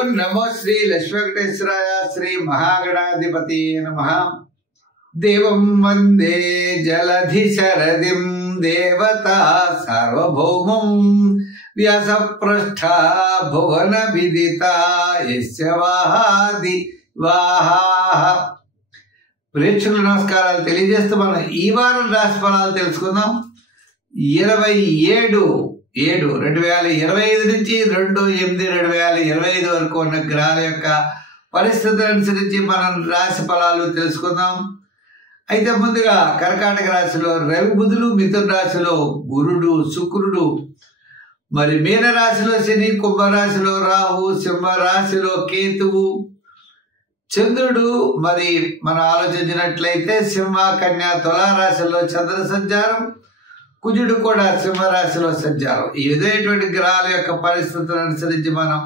ఓం నమో శ్రీ లక్ష్మీవేంకటేశ్వరాయ శ్రీ మహాగణాధిపతి నమః. దేవం వందే జలధి శరదిం దేవతా సార్వభౌమం వ్యాసపృష్ఠ భువన విదిత యస్య వాహాది వాహాః. ప్రేక్షకుల నమస్కారాలు తెలియజేస్తూ మనం ఈ వారం రాశి ఫలాలు తెలుసుకుందాం. 27/7/2025 నుంచి 2/8/2025 వరకు ఉన్న గ్రహాల యొక్క పరిస్థితులు అనుసరించి మనం రాశి ఫలాలు తెలుసుకుందాం. అయితే ముందుగా కర్కాటక రాశిలో రవి బుధులు, మిథున రాశిలో గురుడు శుక్రుడు, మరి మీన రాశిలో శని, కుంభరాశిలో రాహు, సింహ రాశిలో కేతువు, చంద్రుడు మరి మనం ఆలోచించినట్లయితే సింహ, కన్యా, తులా రాశిలో చంద్ర సంచారం, కుజుడు కూడా సింహరాశిలో సంచారం. ఈ విధమైనటువంటి గ్రహాల యొక్క పరిస్థితులను అనుసరించి మనం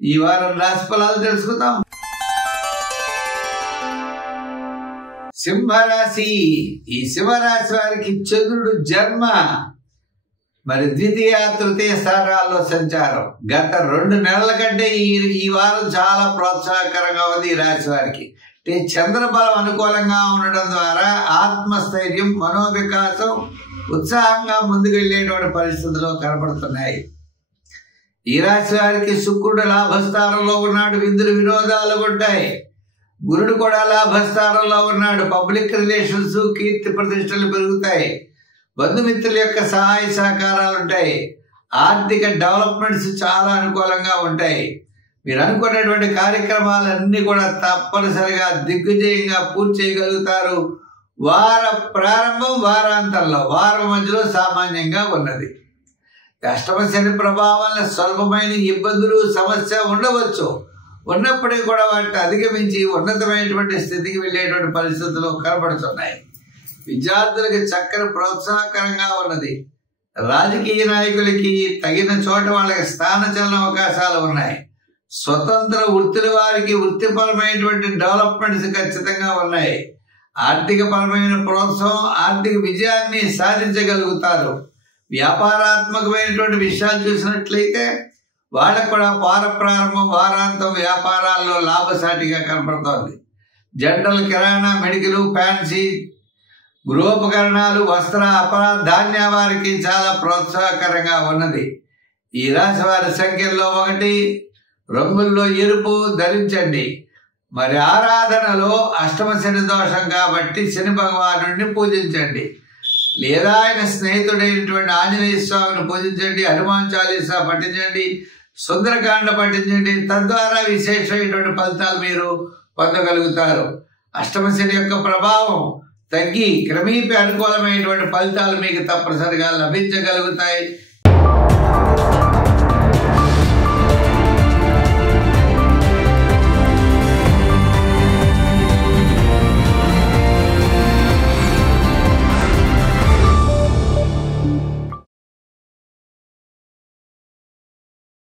ఈ వారం రాశి ఫలాలు తెలుసుకుందాం. సింహరాశి. ఈ సింహరాశి వారికి చంద్రుడు జన్మ మరి ద్వితీయ తృతీయ స్థానాల్లో సంచారం. గత 2 నెలల కంటే ఈ వారం చాలా ప్రోత్సాహకరంగా ఉంది ఈ రాశి వారికి. చంద్రబలం అనుకూలంగా ఉండడం ద్వారా ఆత్మస్థైర్యం, మనోవికాసం, ఉత్సాహంగా ముందుకెళ్లేటువంటి పరిస్థితులు కనపడుతున్నాయి. ఈ రాశి వారికి శుక్రుడు లాభస్థానంలో ఉన్నాడు, విందులు వినోదాలు ఉంటాయి. గురుడు కూడా లాభస్థానంలో ఉన్నాడు, పబ్లిక్ రిలేషన్స్, కీర్తి ప్రతిష్టలు పెరుగుతాయి. బంధుమిత్రుల యొక్క సహాయ సహకారాలు ఉంటాయి. ఆర్థిక డెవలప్మెంట్స్ చాలా అనుకూలంగా ఉంటాయి. మీరు అనుకున్నటువంటి కార్యక్రమాలన్నీ కూడా తప్పనిసరిగా దిగ్విజయంగా పూర్తి చేయగలుగుతారు. వార ప్రారంభం వారాంతంలో, వారం మధ్యలో సామాన్యంగా ఉన్నది. అష్టమ శని ప్రభావం వల్ల స్వల్పమైన ఇబ్బందులు, సమస్య ఉండవచ్చు. ఉన్నప్పటికీ కూడా వాటిని అధిగమించి ఉన్నతమైనటువంటి స్థితికి వెళ్ళేటువంటి పరిస్థితులు కనబడుతున్నాయి. విద్యార్థులకి చక్కని ప్రోత్సాహకరంగా ఉన్నది. రాజకీయ నాయకులకి తగిన చోట వాళ్ళకి స్థానచలన అవకాశాలు ఉన్నాయి. స్వతంత్ర వృత్తుల వారికి వృత్తిపరమైనటువంటి డెవలప్మెంట్స్ ఖచ్చితంగా ఉన్నాయి. ఆర్థిక పరమైన ప్రోత్సాహం, ఆర్థిక విజయాన్ని సాధించగలుగుతారు. వ్యాపారాత్మకమైనటువంటి విషయాలు చూసినట్లయితే వాళ్ళకు కూడా వార ప్రారంభం వారాంతం వ్యాపారాల్లో లాభసాటిగా కనపడుతోంది. జనరల్, కిరాణా, మెడికల్, ఫ్యాన్సీ, గృహోపకరణాలు, వస్త్ర, అపరాధ, ధాన్య వారికి చాలా ప్రోత్సాహకరంగా ఉన్నది. ఈ రాశి వారి సంఖ్యల్లో 1, రంగుల్లో ఎరుపు ధరించండి. మరి ఆరాధనలో అష్టమ శని దోషం కాబట్టి శని భగవానుడిని పూజించండి, లేదా ఆయన స్నేహితుడైనటువంటి ఆంజనేయ స్వామిని పూజించండి, హనుమాన్ చాలీసా పఠించండి, సుందరకాండ పఠించండి. తద్వారా విశేషమైనటువంటి ఫలితాలు మీరు పొందగలుగుతారు. అష్టమ శని యొక్క ప్రభావం తగ్గి క్రమేపీ అనుకూలమైనటువంటి ఫలితాలు మీకు తప్పనిసరిగా లభించగలుగుతాయి.